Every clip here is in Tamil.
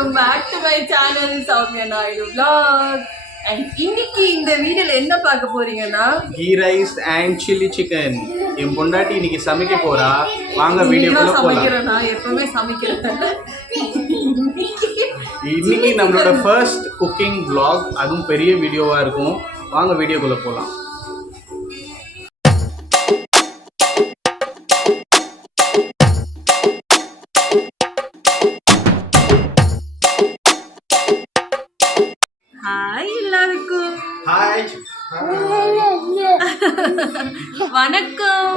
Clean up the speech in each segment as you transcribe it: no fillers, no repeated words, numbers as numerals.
welcome back to my channel Soumya Naidu vlog. And இன்னைக்கு இந்த வீடியோல என்ன பார்க்க போறீங்கன்னா ghee rice and chilli chicken. என் பொண்டாட்டி இன்னைக்கு சமைக்க போறா. வாங்க வீடியோக்குள்ள போலாம். சமைக்கிறேன், நான் எப்பவுமே சமைக்கிறேன். இன்னைக்கு நம்மளோட ஃபர்ஸ்ட் குக்கிங் vlog, அதுவும் பெரிய வீடியோவா இருக்கும். வாங்க வீடியோக்குள்ள போலாம். ஹாய் எல்லாருக்கும். ஹாய். வணக்கம்.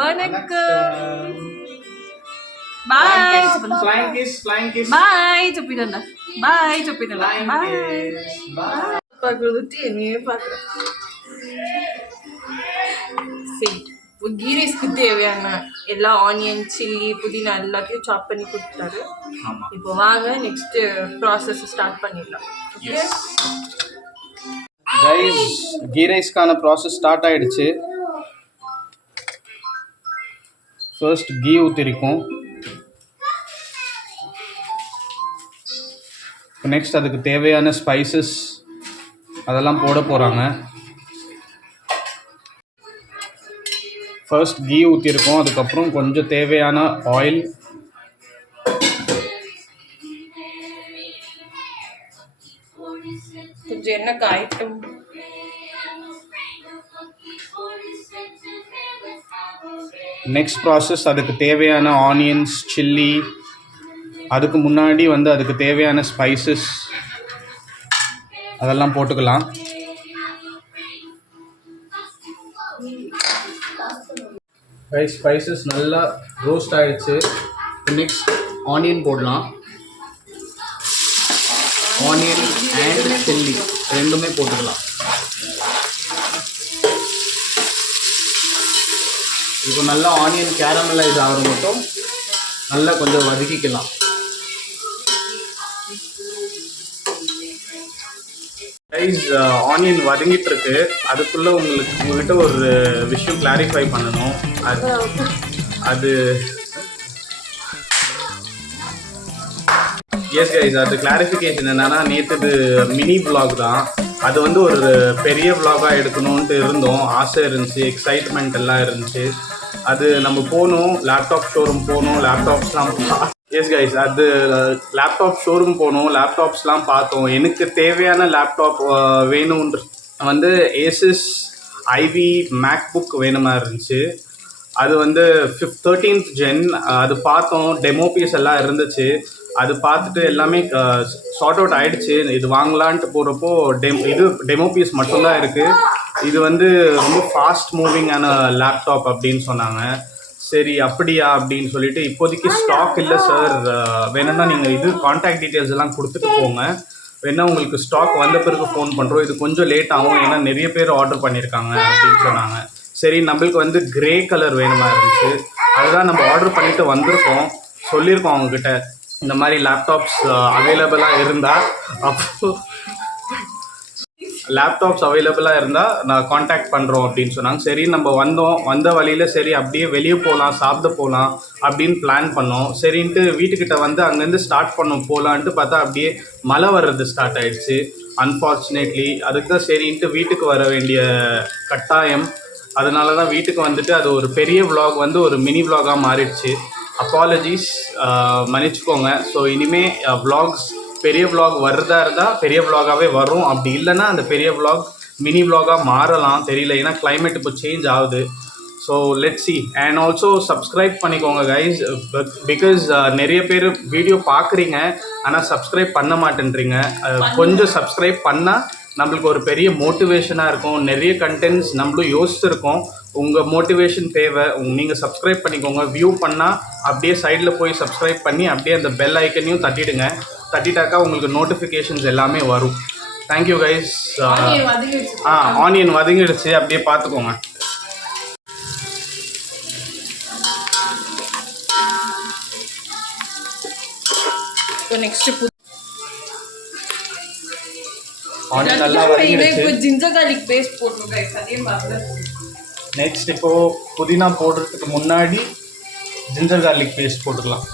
வணக்கம். பாய். Flying kiss. பாய் சொல்லிடலாம். பாய் சொல்லிடலாம். பாய். பார்க்குறது என்னையே பார்க்குறேன். சரி, கீ ரைஸ்க்கு தேவையான எல்லா ஆனியன், சில்லி, புதினா எல்லாத்தையும் சாப் பண்ணி கொடுத்துட்டாரு. இப்போ வாங்க நெக்ஸ்ட் ப்ராசஸ் ஸ்டார்ட் பண்ணிடலாம். ஓகே கைஸ், கீ ரைஸ்க்கான ப்ராசஸ் ஸ்டார்ட் ஆயிடுச்சு. ஃபர்ஸ்ட் கீ ஊற்றிருக்கோம். நெக்ஸ்ட் அதுக்கு தேவையான ஸ்பைசஸ் அதெல்லாம் போட போகிறாங்க. ஃபர்ஸ்ட் கீ ஊற்றிருக்கோம், அதுக்கப்புறம் கொஞ்சம் தேவையான ஆயில், கொஞ்சம் எண்ணெய் காயட்டும். நெக்ஸ்ட் ப்ராசஸ் அதுக்கு தேவையான ஆனியன்ஸ், சில்லி, அதுக்கு முன்னாடி அதுக்கு தேவையான ஸ்பைசஸ் அதெல்லாம் போட்டுக்கலாம். ஸ்பைசஸ் நல்லா ரோஸ்ட் ஆகிடுச்சு. நெக்ஸ்ட் ஆனியன் போடலாம். ஆனியன் அண்ட் சில்லி ரெண்டுமே போட்டுக்கலாம். இப்போ நல்லா ஆனியன் கேரமலைஸ் ஆகிற மட்டும் நல்லா கொஞ்சம் வதக்கிக்கலாம். ஆனியன் வதங்கிட்டு இருக்கு. அதுக்குள்ளே உங்ககிட்ட ஒரு விஷயம் கிளாரிஃபை பண்ணணும். அது எஸ் கைஸ், அது கிளாரிஃபிகேஷன் என்னன்னா, நேற்று மினி விளாக் தான். அது ஒரு பெரிய விளாகாக எடுக்கணும்ன்ட்டு இருந்தோம். ஆசை இருந்துச்சு, எக்ஸைட்மெண்ட் எல்லாம் இருந்துச்சு. அது நம்ம போகணும், லேப்டாப் ஷோரூம் போகணும், லேப்டாப்ஸ்லாம் எஸ் கைஸ், அது லேப்டாப் ஷோரூம் போகணும், லேப்டாப்ஸ்லாம் பார்த்தோம். எனக்கு தேவையான லேப்டாப் வேணும்ன்ற ஏசஸ் ஐவி மேக்புக் வேணுமா இருந்துச்சு. அது 13th gen. அது பார்த்தோம், டெமோ பீஸ் எல்லாம் இருந்துச்சு. அது பார்த்துட்டு எல்லாமே சார்ட் அவுட் ஆகிடுச்சு. இது வாங்கலான்ட்டு போகிறப்போ டெமோ பீஸ் மட்டும்தான் இருக்குது. இது ரொம்ப ஃபாஸ்ட் மூவிங்கான லேப்டாப் அப்படின்னு சொன்னாங்க. சரி அப்படியா அப்படின்னு சொல்லிட்டு, இப்போதைக்கு ஸ்டாக் இல்லை சார், வேணும்னா நீங்கள் கான்டாக்ட் டீட்டெயில்ஸ் எல்லாம் கொடுத்துட்டு போங்க, வேணா உங்களுக்கு ஸ்டாக் வந்த பிறகு ஃபோன் பண்ணுறோம், இது கொஞ்சம் லேட் ஆகும், ஏன்னா நிறைய பேர் ஆர்டர் பண்ணியிருக்காங்க அப்படின்னு சொன்னாங்க. சரி, நம்மளுக்கு கிரே கலர் வேணுமா இருந்துச்சு. அதுதான் நம்ம ஆர்டர் பண்ணிட்டு வந்திருக்கோம். சொல்லியிருக்கோம் அவங்கக்கிட்ட, இந்த மாதிரி லேப்டாப்ஸ் அவைலபிளாக இருந்தால், அப்போ லேப்டாப்ஸ் அவைலபிளாக இருந்தால் நான் காண்டாக்ட் பண்ணுறோம் அப்படின்னு சொன்னாங்க. சரி, நம்ம வந்த வழியில் சரி அப்படியே வெளியே போகலாம், சாப்பிட போகலாம் அப்படின்னு பிளான் பண்ணோம். சரின்ட்டு வீட்டுக்கிட்ட அங்கேருந்து ஸ்டார்ட் பண்ணோம் போகலான்ட்டு பார்த்தா அப்படியே மழை வர்றது ஸ்டார்ட் ஆகிடுச்சு. அன்ஃபார்ச்சுனேட்லி அதுக்கு தான் சரின்ட்டு வீட்டுக்கு வர வேண்டிய கட்டாயம். அதனால தான் வீட்டுக்கு அது ஒரு பெரிய விளாக் ஒரு மினி விளாகாக மாறிடுச்சு. அப்பாலஜிஸ், மன்னிச்சுக்கோங்க. ஸோ இனிமேல் விளாக்ஸ் பெரிய விளாக் வர்றதா இருந்தால் பெரிய விளாகாகவே வரும். அப்படி இல்லைன்னா அந்த பெரிய விளாக் மினி விளாகாக மாறலாம், தெரியல. ஏன்னா கிளைமேட் இப்போ சேஞ்ச் ஆகுது. So let's see. And also subscribe பண்ணிக்கோங்க கைஸ், பிகாஸ் நிறைய பேர் வீடியோ பார்க்குறீங்க ஆனால் சப்ஸ்கிரைப் பண்ண மாட்டேன்றீங்க. கொஞ்சம் சப்ஸ்கிரைப் பண்ணால் நம்மளுக்கு ஒரு பெரிய மோட்டிவேஷனாக இருக்கும். நிறைய கண்டென்ட்ஸ் நம்மளும் யோசிச்சுருக்கோம். உங்கள் மோட்டிவேஷன் தேவை. நீங்கள் சப்ஸ்கிரைப் பண்ணிக்கோங்க. வியூ பண்ணால் அப்படியே சைடில் போய் சப்ஸ்கிரைப் பண்ணி அப்படியே அந்த பெல் ஐக்கனையும் தட்டிடுங்க. தட்டிட்டாக்கா உங்களுக்கு நோட்டிஃபிகேஷன்ஸ் எல்லாமே வரும். Thank you guys. ஆனியன் வதங்கிடுச்சு, அப்படியே பார்த்துக்கோங்க. நெக்ஸ்ட் ஆனியன் நல்லா வதங்கிடுச்சு. ஜிஞ்சர் கார்லிக் பேஸ்ட் போடுறோம் கைஸ், அதே மாதிரி. நெக்ஸ்ட் இப்போது புதினா போடுறதுக்கு முன்னாடி ஜிஞ்சர் கார்லிக் பேஸ்ட் போட்டுக்கலாம்.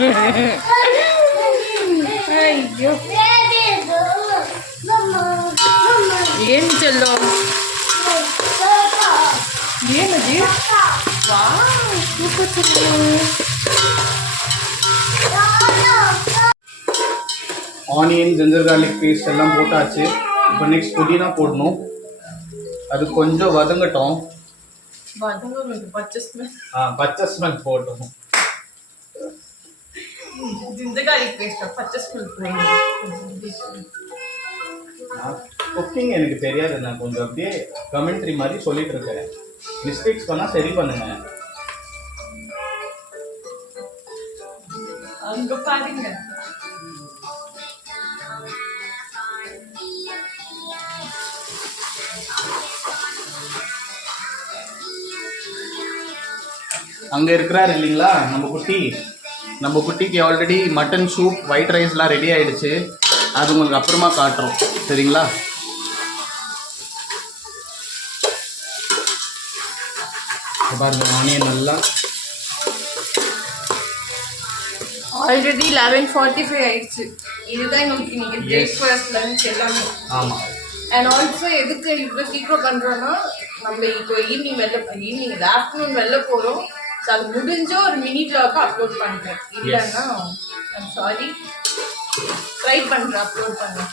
ஐயோ ಏನು ಚೆಲ್ಲೋ ಏನದು ವಾ ಸೂಪರ್ ಚೆಲ್ಲೋ ஆனியன் ஜிஞ்சர் கார்லிக் பேஸ்ட் எல்லாம் போட்டாச்சு. இப்போ நெக்ஸ்ட் புதினா போடணும். அது கொஞ்சம் வதங்கட்டும். பச்சை ஸ்மெல் போட்டோம். ஜிஞ்சர் கார்லிக் பேஸ்ட் பச்சை ஸ்மெல் குக்கிங் எனக்கு தெரியாது. நான் கொஞ்சம் அப்படியே கமெண்ட்ரி மாதிரி சொல்லிட்டு இருக்கேன். மிஸ்டேக்ஸ் பண்ணால் சரி பண்ணுங்க. அங்க பாருங்க. அங்கே இருக்கிறாரு இல்லைங்களா நம்ம குட்டி. நம்ம குட்டிக்கு ஆல்ரெடி மட்டன் சூப் ஒயிட் ரைஸ்லாம் ரெடி ஆகிடுச்சு. அது உங்களுக்கு அப்புறமா காட்டுறோம், சரிங்களா? பாருங்க ஆனியன் நல்லா ஆல்ரெடி 11:45 ஆயிடுச்சு. இதுதான் எங்களுக்கு இன்னைக்கு பிரேக்ஃபாஸ்ட் லஞ்ச் எல்லாமே. ஆமாம். அண்ட் ஆல்சோ எதுக்கு இவ்வளோ சீக்கிரம் பண்ணுறோன்னா, நம்ம இப்போ ஈவினிங் ஆஃப்டர்நூன் வெளில போகிறோம். ஸோ அது முடிஞ்சோ ஒரு மினி வ்ளாக் அப்லோட் பண்ணுறேன். இல்லைன்னா ஐம் சாரி, ட்ரை பண்ணுறேன் அப்லோட் பண்ண.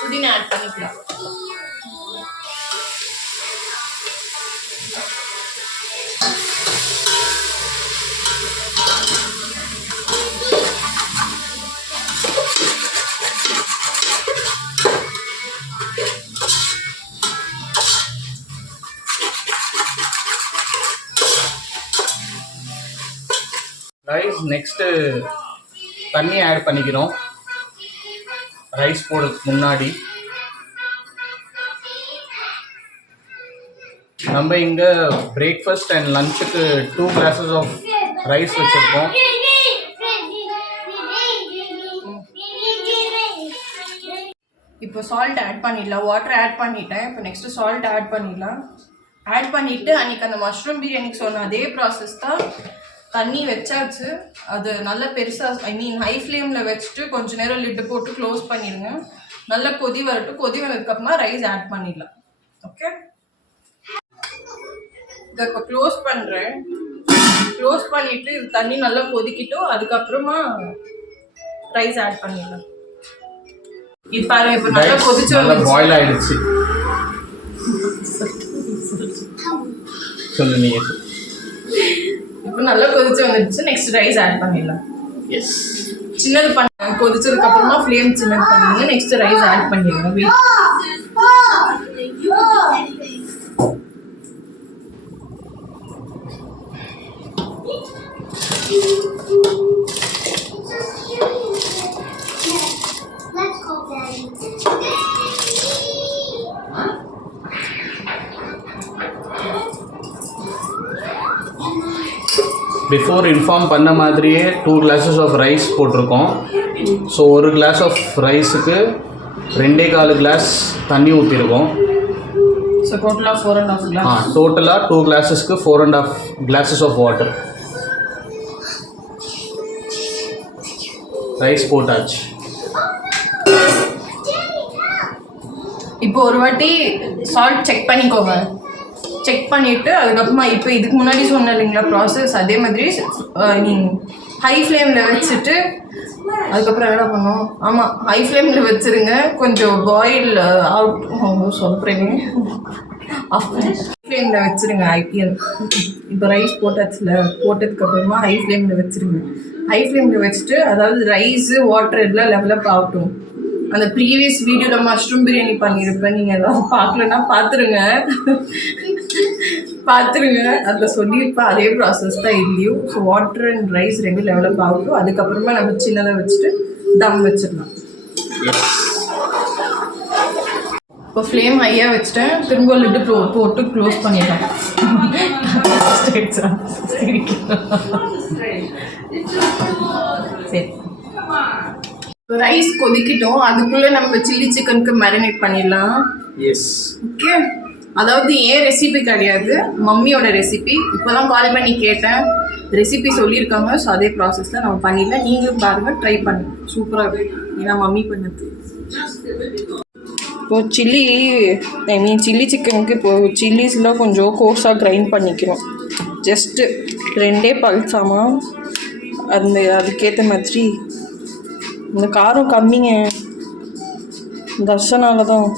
புதினா ஆட் பண்ணிக்கலாம். ரைஸ் நெக்ஸ்ட்டு தண்ணி ஆட் பண்ணிக்கிறோம். ரைஸ் போடுறதுக்கு முன்னாடி நம்ம இங்கே பிரேக்ஃபாஸ்ட் அண்ட் லஞ்சுக்கு 2 glasses ஆஃப் ரைஸ் வச்சுருக்கோம். இப்போ சால்ட் ஆட் பண்ணிடலாம். வாட்டர் ஆட் பண்ணிட்டேன். இப்போ நெக்ஸ்ட்டு சால்ட் ஆட் பண்ணிடலாம். ஆட் பண்ணிவிட்டு அன்றைக்கி அந்த மஷ்ரூம் பிரியாணிக்கு சொன்ன அதே ப்ராசஸ் தான். தண்ணி வச்சாச்சு. அது நல்லா பெருசாக ஹை ஃப்ளேமில் வச்சுட்டு கொஞ்சம் நேரம் லிட்டு போட்டு க்ளோஸ் பண்ணிடுங்க. நல்லா கொதி வரட்டும். கொதி வந்ததுக்கப்புறமா ரைஸ் ஆட் பண்ணிடலாம். ஓகே, இதை இப்போ க்ளோஸ் பண்ணுறேன். க்ளோஸ் பண்ணிவிட்டு இது தண்ணி நல்லா கொதிக்கிட்டோம். அதுக்கப்புறமா ரைஸ் ஆட் பண்ணிடலாம். இது பாருங்க, இப்போ நல்லா கொதிச்சு பாயில் ஆகிடுச்சு. சொல்லு நீங்கள். இப்போ நல்லா கொதிச்சு வந்துடுச்சு. நெக்ஸ்ட் ரைஸ் ஆட் பண்ணிடலாம். எஸ், சின்னது பண்ண கொதிச்சதுக்கு அப்புறமா ஃப்ளேம் சின்னது பண்ணுங்க. நெக்ஸ்ட் ரைஸ் ஆட் பண்ணிடுங்க. பிஃபோர் இன்ஃபார்ம் பண்ண மாதிரியே 2 glasses ஆஃப் ரைஸ் போட்டிருக்கோம். ஸோ ஒரு கிளாஸ் ஆஃப் ரைஸுக்கு 2.25 glass தண்ணி ஊற்றிருக்கோம். ஸோ டோட்டலாக 4.5 glass. டோட்டலாக 2 glasses-க்கு 4.5 glasses ஆஃப் வாட்டர். ரைஸ் போட்டாச்சு. இப்போ ஒரு வாட்டி சால்ட் செக் பண்ணிக்கோங்க. செக் பண்ணிவிட்டு அதுக்கப்புறமா இப்போ இதுக்கு முன்னாடி சொன்ன இல்லைங்களா ப்ராசஸ், அதே மாதிரி நீங்கள் ஹை ஃப்ளேமில் வச்சுட்டு அதுக்கப்புறம் என்ன பண்ணணும்? ஆமாம், ஹை ஃப்ளேமில் வச்சுருங்க. கொஞ்சம் பாயில் அவுட் சொல்கிறேங்க. ஃப்ளேமில் வச்சுருங்க. ஐபிஎல் இப்போ ரைஸ் போட்டாச்சுல, போட்டதுக்கப்புறமா ஹை ஃப்ளேமில் வச்சுருங்க. ஹை ஃப்ளேமில் வச்சுட்டு அதாவது ரைஸு வாட்டர் எல்லாம் லெவலப் ஆகட்டும். அந்த ப்ரீவியஸ் வீடியோவில் மஷ்ரூம் பிரியாணி பண்ணியிருப்பேன். நீங்கள் ஏதாவது பார்க்கலன்னா பார்த்துருங்க. அதில் சொல்லியிருப்பேன். அதே ப்ராசஸ் தான் இல்லையும். So water and rice 2 level up ஆகட்டும். அதுக்கப்புறமா நம்ம சின்னதாக வச்சுட்டு தம் வச்சிடலாம். இப்போ ஃப்ளேம் ஹையாக வச்சுட்டேன். திரும்ப லிட்டு போட்டு க்ளோஸ் பண்ணிடலாம். சரி, ரைஸ் கொதிக்கிட்டோம். அதுக்குள்ளே நம்ம சில்லி சிக்கனுக்கு மேரினேட் பண்ணிடலாம். Yes, okay. அதாவது ஏன் ரெசிபி கிடையாது, மம்மியோட ரெசிபி. இப்போ தான் கால் பண்ணி கேட்டேன், ரெசிபி சொல்லியிருக்காங்க. ஸோ அதே ப்ராசஸில் நம்ம பண்ணிடலாம். நீங்களும் பாருங்கள், ட்ரை பண்ணுங்க, சூப்பராக இருக்கும். ஏன்னா மம்மி பண்ணது. இப்போது சில்லி சில்லி சிக்கனுக்கு இப்போது சில்லிஸ்லாம் கொஞ்சம் கோர்ஸாக கிரைண்ட் பண்ணிக்கிறோம். ஜஸ்ட்டு 2 பல்ஸாமா அதுக்கேற்ற மாதிரி. இந்த காரம் கம்மிங்க, தர்ஷனால தான்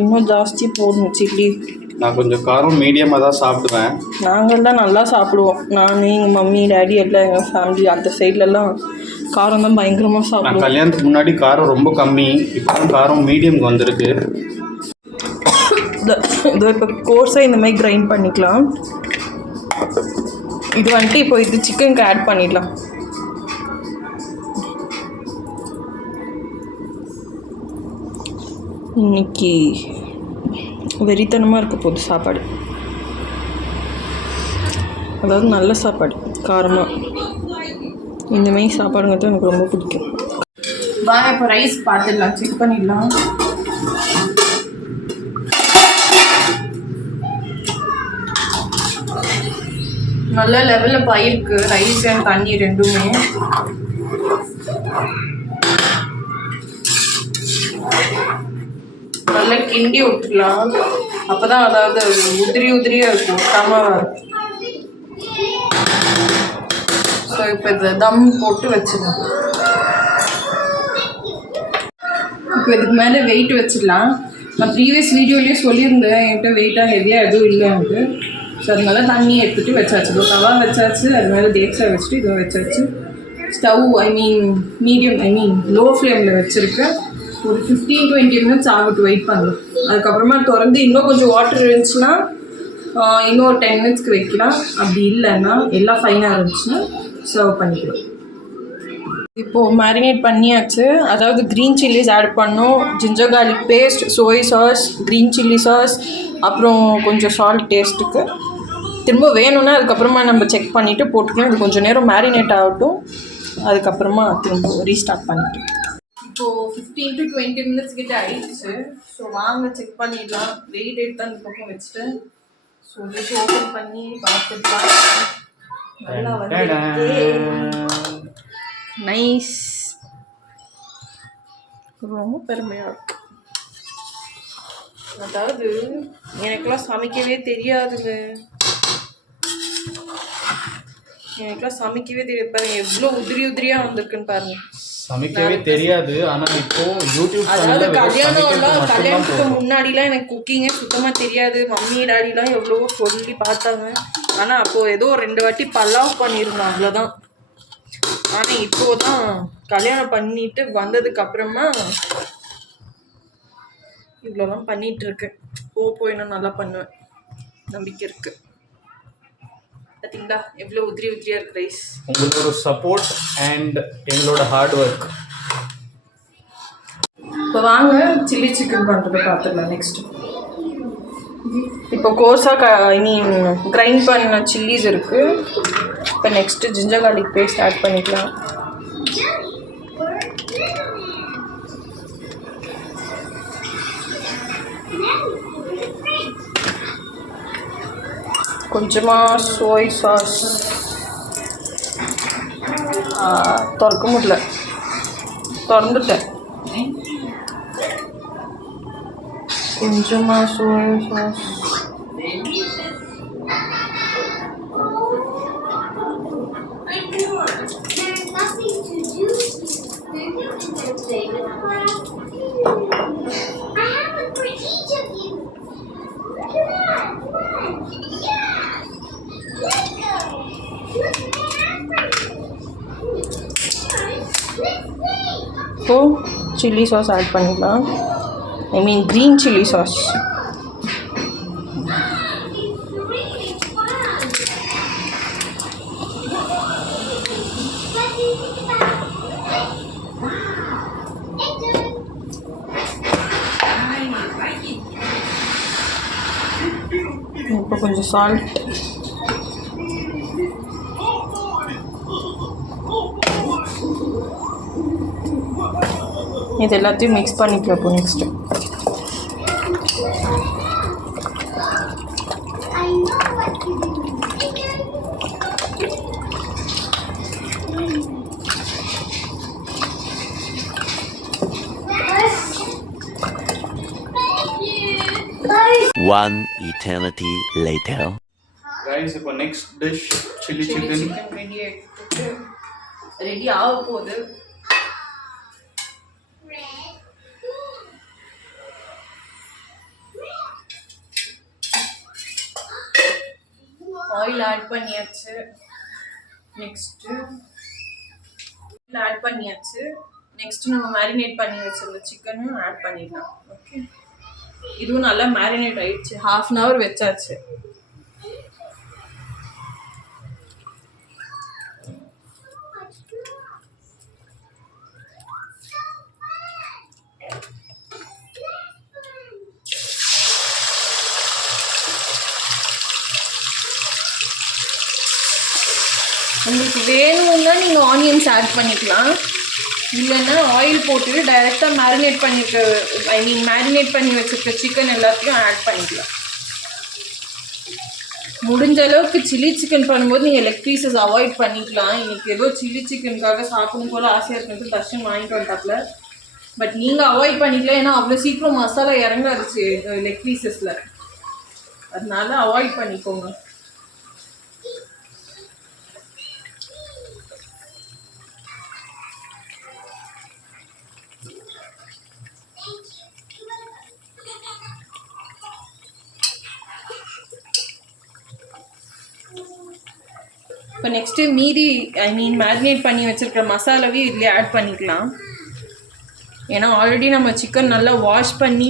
இன்னும் ஜாஸ்தி போடணும் சில்லி. நான் கொஞ்சம் காரம் மீடியமாக தான் சாப்பிடுவேன். நாங்கள் தான் நல்லா சாப்பிடுவோம். நான், எங்கள் மம்மி, டேடி எல்லாம், எங்கள் ஃபேமிலி அந்த சைட்லலாம் காரம் தான் பயங்கரமாக சாப்பிடுவோம். கல்யாணத்துக்கு முன்னாடி காரம் ரொம்ப கம்மி, இப்போ காரம் மீடியம்க்கு வந்திருக்கு. இதோ இப்போ கோர்ஸாக இந்த மாதிரி கிரைண்ட் பண்ணிக்கலாம். இது வந்துட்டு இப்போ இது சிக்கனுக்கு ஆட் பண்ணிடலாம். இன்னைக்கு வெறித்தனமாக இருக்க போகுது சாப்பாடு. அதாவது நல்ல சாப்பாடு, காரமாக. இந்தமாரி சாப்பாடுங்கிறது எனக்கு ரொம்ப பிடிக்கும். வாங்க இப்போ ரைஸ் பார்த்துடலாம், செக் பண்ணிடலாம். நல்ல லெவலில் போயிருக்கு ரைஸ் அண்ட் தண்ணி ரெண்டுமே. நல்லா கிண்டி விட்டுலாம், அப்போதான் அதாவது உதிரியாக இருக்கும், ஒட்டாமல் இருக்கும். ஸோ இப்போ இதை தம் போட்டு வச்சிடலாம். இப்போ இதுக்கு மேலே வெயிட் வச்சிடலாம். நான் ப்ரீவியஸ் வீடியோலேயே சொல்லியிருந்தேன், என்கிட்ட வெயிட்டாக ஹெவியாக எதுவும் இல்லை எனக்கு. ஸோ அதனால தண்ணி எடுத்துகிட்டு வச்சாச்சு. இப்போ தவா வச்சாச்சு, அது மேலே தேக்ஸா வச்சுட்டு இதை வச்சாச்சு. ஸ்டவ் மீடியம் லோ ஃப்ளேமில் வச்சுருக்கேன். ஒரு 15-20 மினிட்ஸ் ஆகட்டும், வெயிட் பண்ணலாம். அதுக்கப்புறமா திறந்து இன்னும் கொஞ்சம் வாட்டர் இருந்துச்சுன்னா இன்னொரு 10 மினிட்ஸ்க்கு வைக்கலாம். அப்படி இல்லைன்னா எல்லாம் ஃபைனாக இருந்துச்சுன்னா சர்வ் பண்ணிக்கலாம். இப்போது மேரினேட் பண்ணியாச்சு. அதாவது க்ரீன் சில்லிஸ் ஆட் பண்ணோம், ginger garlic paste, soy sauce, green chilli sauce, அப்புறம் கொஞ்சம் சால்ட் டேஸ்ட்டுக்கு. திரும்ப வேணும்னா அதுக்கப்புறமா நம்ம செக் பண்ணிவிட்டு போட்டுக்கலாம். இது கொஞ்சம் நேரம் மேரினேட் ஆகட்டும், அதுக்கப்புறமா திரும்ப ரீஸ்டார்ட் பண்ணிவிட்டு. இப்போது 15 to 20 மினிட்ஸ் கிட்ட ஆயிடுச்சு. ஸோ வாங்க செக் பண்ணிடலாம். வெயிட் எடுத்து அந்த பக்கம் வச்சுட்டு ஸோ இது ஓப்பன் பண்ணி பார்த்துக்கலாம். நல்லா வந்து நைஸ், ரொம்ப பெருமையாக இருக்கு. அதாவது எனக்கெல்லாம் சமைக்கவே தெரியாதுங்க, பாருங்க எவ்வளோ உதிரியாக வந்திருக்குன்னு பாருங்க. சமைக்கவே தெரியாது, ஆனால் இப்போ யூடியூப் அதாவது கல்யாணத்துக்கு முன்னாடிலாம் எனக்கு குக்கிங்கே சுத்தமாக தெரியாது. மம்மி டாடிலாம் எவ்வளவோ சொல்லி பார்த்தாங்க. ஆனால் அப்போது ஏதோ 2 வாட்டி பல்லாவ் பண்ணியிருந்தோம், அவ்வளோதான். ஆனால் இப்போது தான் கல்யாணம் பண்ணிட்டு வந்ததுக்கப்புறமா இவ்வளோதான் பண்ணிகிட்ருக்கேன். போய் நான் நல்லா பண்ணுவேன், நம்பிக்கை இருக்குது. பார்த்தீங்களா எவ்வளோ உதிரியாக இருக்கு ரைஸ். உங்களோட சப்போர்ட் அண்ட் எங்களோட ஹார்ட் ஒர்க். இப்போ வாங்க சில்லி சிக்கன் பண்ணுறதை பார்த்துக்கலாம். நெக்ஸ்ட்டு இப்போ கோர்ஸாக கிரைண்ட் பண்ண சில்லிஸ் இருக்குது. இப்போ next ginger garlic paste add பண்ணிக்கலாம். கொஞ்சமாக சோய் சாஸ், திறக்க முடியல, திறந்துட்டேன். கொஞ்சமாக சோய் சாஸ், இப்போ சில்லி சாஸ் ஆட் பண்ணிக்கலாம். Green chilli sauce. இப்போ கொஞ்சம் சால்ட், இது எல்லாத்தையும் மிக்ஸ் பண்ணிக்கலாம். இப்போ next I know what to do. One eternity later. Guys இப்போ next dish chilli chilli chicken. Chicken ready ஆகிட்டு ரெடி ஆக போகுது. ஆயில் ஆட் பண்ணியாச்சு. நெக்ஸ்ட்டு ஆட் பண்ணியாச்சு. நெக்ஸ்ட்டு நம்ம மேரினேட் பண்ணி வச்சிருந்த சிக்கனும் ஆட் பண்ணிடலாம். ஓகே, இதுவும் நல்லா மேரினேட் ஆயிடுச்சு. 1/2 hour வச்சாச்சு. உங்களுக்கு வேணும்னா நீங்கள் ஆனியன்ஸ் ஆட் பண்ணிக்கலாம். இல்லைன்னா ஆயில் போட்டு டைரெக்டாக மேரினேட் பண்ணி வச்சுருக்க சிக்கன் எல்லாத்தையும் ஆட் பண்ணிக்கலாம். முடிஞ்ச அளவுக்கு சில்லி சிக்கன் பண்ணும்போது நீங்கள் லெக் பீசஸ் அவாய்ட் பண்ணிக்கலாம். இன்னைக்கு ஏதோ சில்லி சிக்கனுக்காக சாப்பிடும் போல ஆசையாக இருக்கிறது தர்ஷன் வாங்கிட்டு வந்துட்டாப்ல. பட் நீங்கள் அவாய்ட் பண்ணிக்கலாம், ஏன்னா அவ்வளோ சீக்கிரம் மசாலா இறங்காருச்சு லெக் பீசஸில். அதனால அவாய்ட் பண்ணிக்கோங்க. இப்போ நெக்ஸ்ட்டு மீதி மேரினேட் பண்ணி வச்சுருக்கிற மசாலாவே இதுலேயே ஆட் பண்ணிக்கலாம். ஏன்னா ஆல்ரெடி நம்ம சிக்கன் நல்லா வாஷ் பண்ணி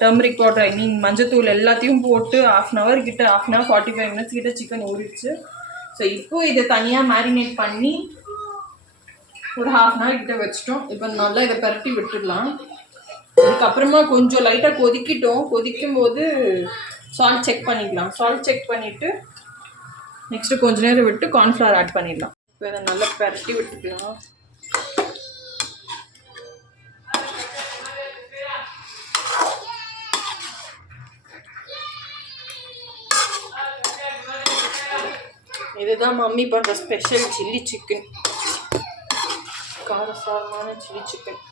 டர்மரிக் பவுடர் மஞ்சத்தூள் எல்லாத்தையும் போட்டு 1/2 hour கிட்ட 1/2 hour 45 minutes கிட்ட சிக்கன் ஊறிடுச்சு. ஸோ இப்போ இதை தனியாக மேரினேட் பண்ணி ஒரு 1/2 hour கிட்ட வச்சுட்டோம். இப்போ நல்லா இதை பரட்டி விட்டுடலாம். அதுக்கப்புறமா கொஞ்சம் லைட்டாக கொதிக்கும் போது சால்ட் செக் பண்ணிக்கலாம். சால்ட் செக் பண்ணிவிட்டு நெக்ஸ்ட்டு கொஞ்ச நேரம் விட்டு கார்ன்ஃப்ளவர் ஆட் பண்ணிடலாம். இப்போ இதை நல்லா பரட்டி விட்டுக்கலாம். இதுதான் மம்மி பண்ணுற ஸ்பெஷல் சில்லி சிக்கன், காரசாரமான சில்லி சிக்கன்.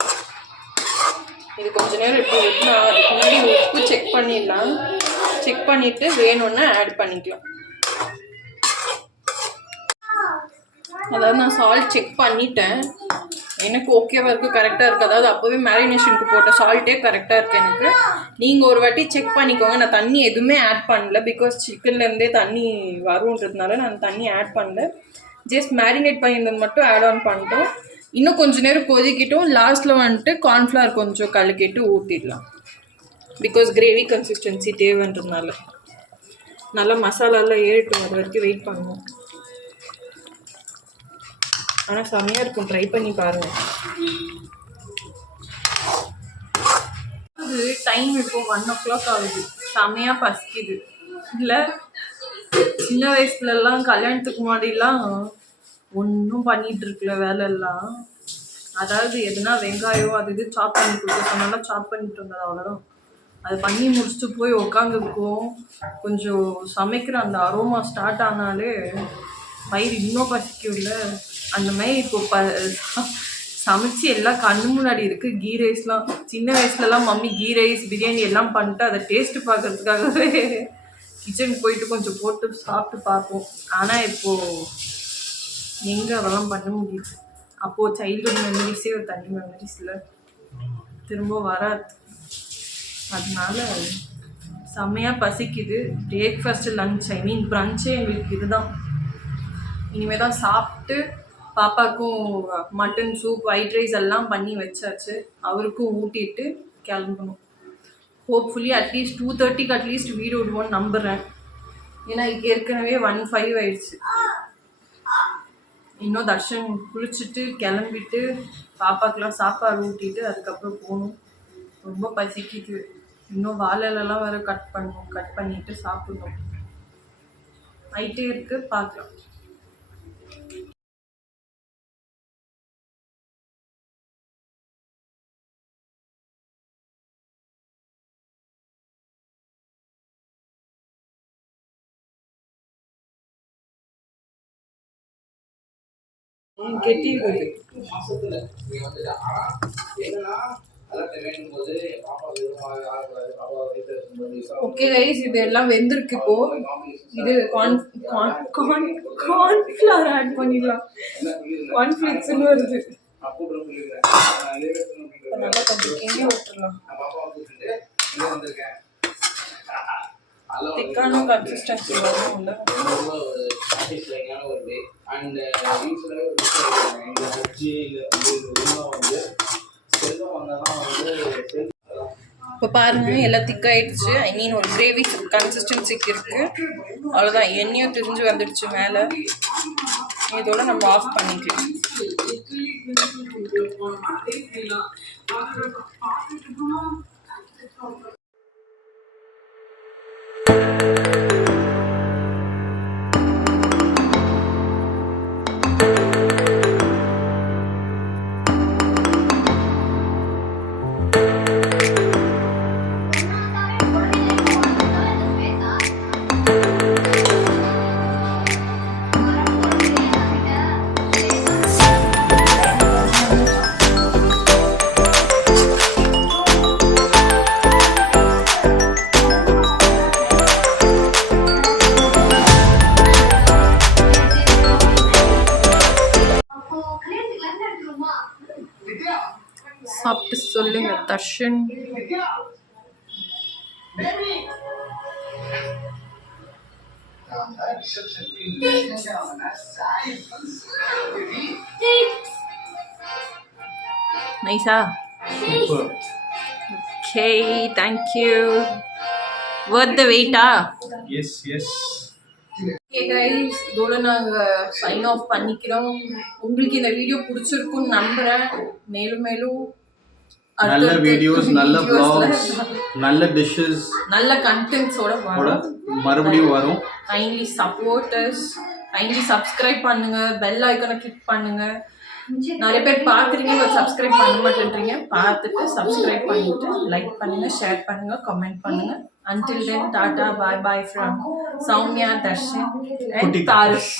இது கொஞ்ச நேரம் இப்போ விட்டுனா அதுக்கு முன்னாடி உப்பு செக் பண்ணிடலாம். செக் பண்ணிவிட்டு வேணும்னா ஆட் பண்ணிக்கலாம். அதாவது நான் சால்ட் செக் பண்ணிட்டேன், எனக்கு ஓகேவா இருக்குது, கரெக்டாக இருக்குது. அதாவது அப்போவே மேரினேஷனுக்கு போட்ட சால்ட்டே கரெக்டாக இருக்குது எனக்கு. நீங்கள் ஒரு வாட்டி செக் பண்ணிக்கோங்க. நான் தண்ணி எதுவுமே ஆட் பண்ணல, பிகாஸ் சிக்கன்லேருந்தே தண்ணி வருன்றதுனால நான் தண்ணி ஆட் பண்ணல. ஜஸ்ட் மேரினேட் பண்ணியிருந்தது மட்டும் ஆட் ஆன் பண்ணிட்டோம். இன்னும் கொஞ்சம் நேரம் கொதிக்கிட்டோம். லாஸ்ட்டில் வந்துட்டு கார்ன்ஃப்ளவர் கொஞ்சம் கலக்கிட்டு ஊற்றிடலாம். பிகாஸ் கிரேவி கன்சிஸ்டன்சி தேவைன்றதுனால நல்லா மசாலாலாம் ஏறிட்டு வர வரைக்கும் வெயிட் பண்ணுவோம். ஆனால் செம்மையாக இருக்கும், ட்ரை பண்ணி பாருங்கள். அது டைம் இப்போ 1 o'clock ஆகுது. செம்மையாக பசிக்குது இல்லை? சின்ன வயசுலலாம் கல்யாணத்துக்கு முன்னாடிலாம் ஒன்றும் பண்ணிகிட்டு இருக்குல்ல வேலையெல்லாம். அதாவது எதுனா வெங்காயம் அது இது சாப் பண்ணி கொடுக்க சொன்னாலும் சாப் பண்ணிட்டு இருந்தது, அவ்வளோதான். அது பண்ணி முடிச்சுட்டு போய் உக்காந்துருக்கோம். கொஞ்சம் சமைக்கிற அந்த அரோமா ஸ்டார்ட் ஆனாலே வயிறு இன்னும் பசிக்கும்ல. அந்த மாதிரி இப்போ சமைச்சு எல்லாம் கண்ணு முன்னாடி இருக்குது. கீ ரைஸ்லாம் சின்ன வயசுலலாம் மம்மி கீ ரைஸ் பிரியாணி எல்லாம் பண்ணிட்டு அதை டேஸ்ட்டு பார்க்கறதுக்காகவே கிச்சனுக்கு போயிட்டு கொஞ்சம் போட்டு சாப்பிட்டு பார்ப்போம். ஆனால் இப்போது எங்கே அதெல்லாம் பண்ண முடியுது? அப்போது சைல்டுஹுட் மெமரிஸே ஒரு தனி மெமரிஸில் திரும்ப வராது. அதனால செம்மையாக பசிக்குது. பிரேக்ஃபாஸ்ட்டு லன்ச் ப்ரன்ச்சே எங்களுக்கு இதுதான். இனிமேல் தான் சாப்பிட்டு பாப்பாவுக்கும் மட்டன் சூப் ஒயிட் ரைஸ் எல்லாம் பண்ணி வச்சாச்சு. அவருக்கும் ஊட்டிட்டு கிளம்பணும். ஹோப்ஃபுல்லி அட்லீஸ்ட் 2:30க்கு அட்லீஸ்ட் வீடு விடுவோன்னு நம்புகிறேன். ஏன்னா ஏற்கனவே 1:05 ஆயிடுச்சு. இன்னும் தர்ஷன் குளிச்சுட்டு கிளம்பிட்டு பாப்பாக்கெலாம் சாப்பாடு ஊட்டிட்டு அதுக்கப்புறம் போகணும். ரொம்ப பசிக்குது. இன்னும் வாழைலாம் வேறு கட் பண்ணிவிட்டு சாப்பிடணும். ஆயிட்டே இருக்குது, பார்க்கலாம். கெட்டிடுது. ஓகே கைஸ், இது எல்லாம் வெந்திருக்கு. இப்போ இது கார்ன்ஃப்ளவர் ஆட் பண்ணிடலாம். கார்ன்ஃப்ளேக்ஸ்னு வருது. நல்லா கொஞ்சம் கிண்டி விட்டுறலாம். திக்கான கன்சிஸ்டன்சி வரணும்ல. இப்போ பாருங்க, எல்லாம் திக்காயிடுச்சு. ஐ மீன் ஒரு கிரேவி கன்சிஸ்டன்சிக்கு இருக்கு. அவ்வளோதான், எண்ணெயும் திரிஞ்சு வந்துடுச்சு மேலே. இதோட நம்ம ஆஃப் பண்ணிக்கலாம். சாப்பிட்டு சொல்லுங்க தர்ஷன். நைஸா? Okay, thank you. worth the வெயிட்டா? Yes yes. ஓகே கைஸ், இதோட நாங்கள் சைன் ஆஃப் பண்ணிக்கிறோம். உங்களுக்கு இந்த வீடியோ பிடிச்சிருக்குன்னு நம்புகிறேன். மேலும் மேலும் நல்ல வீடியோஸ், நல்ல vlogs, நல்ல டிஷ்ஷஸ், நல்ல கண்டென்ட்ஸோட மறுபடியும் வரும். கைண்ட்லி சப்போர்ட்டர்ஸ், கைண்ட்லி சப்ஸ்கிரைப் பண்ணுங்க, பெல் ஐக்கானை கிளிக் பண்ணுங்க. நிறைய பேர் பார்க்குறீங்க, பட் சப்ஸ்கிரைப் பண்ண மாட்டேன்றீங்க. பார்த்துட்டு சப்ஸ்கிரைப் பண்ணிட்டு லைக் பண்ணுங்க, ஷேர் பண்ணுங்க, கமெண்ட் பண்ணுங்க. Until then, tata, bye bye from Soumya, Darshan and Tarush.